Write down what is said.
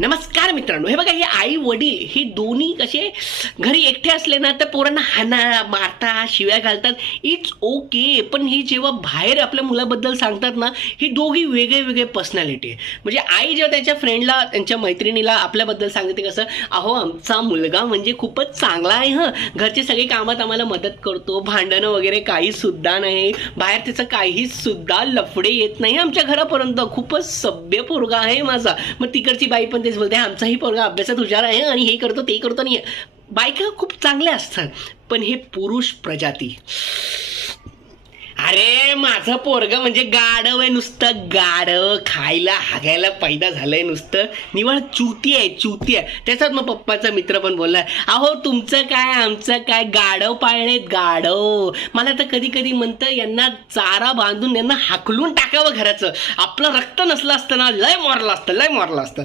नमस्कार मित्रांनो, हे बघा, हे आई वडील हे दोन्ही कसे घरी एकटे असले ना तर पोरांना हाना मारतात, शिव्या घालतात. It's okay. पण हे जेव्हा बाहेर आपल्या मुलाबद्दल सांगतात ना, ही दोघी वेगळे वेगळे पर्सनॅलिटी आहे. म्हणजे आई जेव्हा त्यांच्या फ्रेंडला, त्यांच्या मैत्रिणीला आपल्याबद्दल सांगते कसं, अहो आमचा मुलगा म्हणजे खूपच चांगला आहे, हं, घरची सगळी कामात आम्हाला मदत करतो, भांडणं वगैरे काही सुद्धा नाही, बाहेर त्याचं काही सुद्धा लफडे येत नाही आमच्या घरापर्यंत, खूपच सभ्य पोरगा आहे माझा. मग तिकडची बाई पण तेच बोलते, आमचाही पोरगा अभ्यासात हुशार आहे आणि हे करतो ते करतो. नाही, बायका खूप चांगल्या असतात. पण हे पुरुष प्रजाती, अरे माझं पोरग म्हणजे गाढव आहे, नुसतं गाढव, खायला हागायला पैदा झालंय, नुसतं निवळ चुती आहे, चुती आहे. त्याचाच मग पप्पाचा मित्र पण बोलला, अहो तुमचं काय आमचं काय, गाढव पाळलेत गाढव. मला तर कधी कधी म्हणतं यांना चारा बांधून यांना हाकलून टाकावं घराचं, आपलं रक्त नसलं असतं ना लय मारलं असतं, लय मारलं असतं.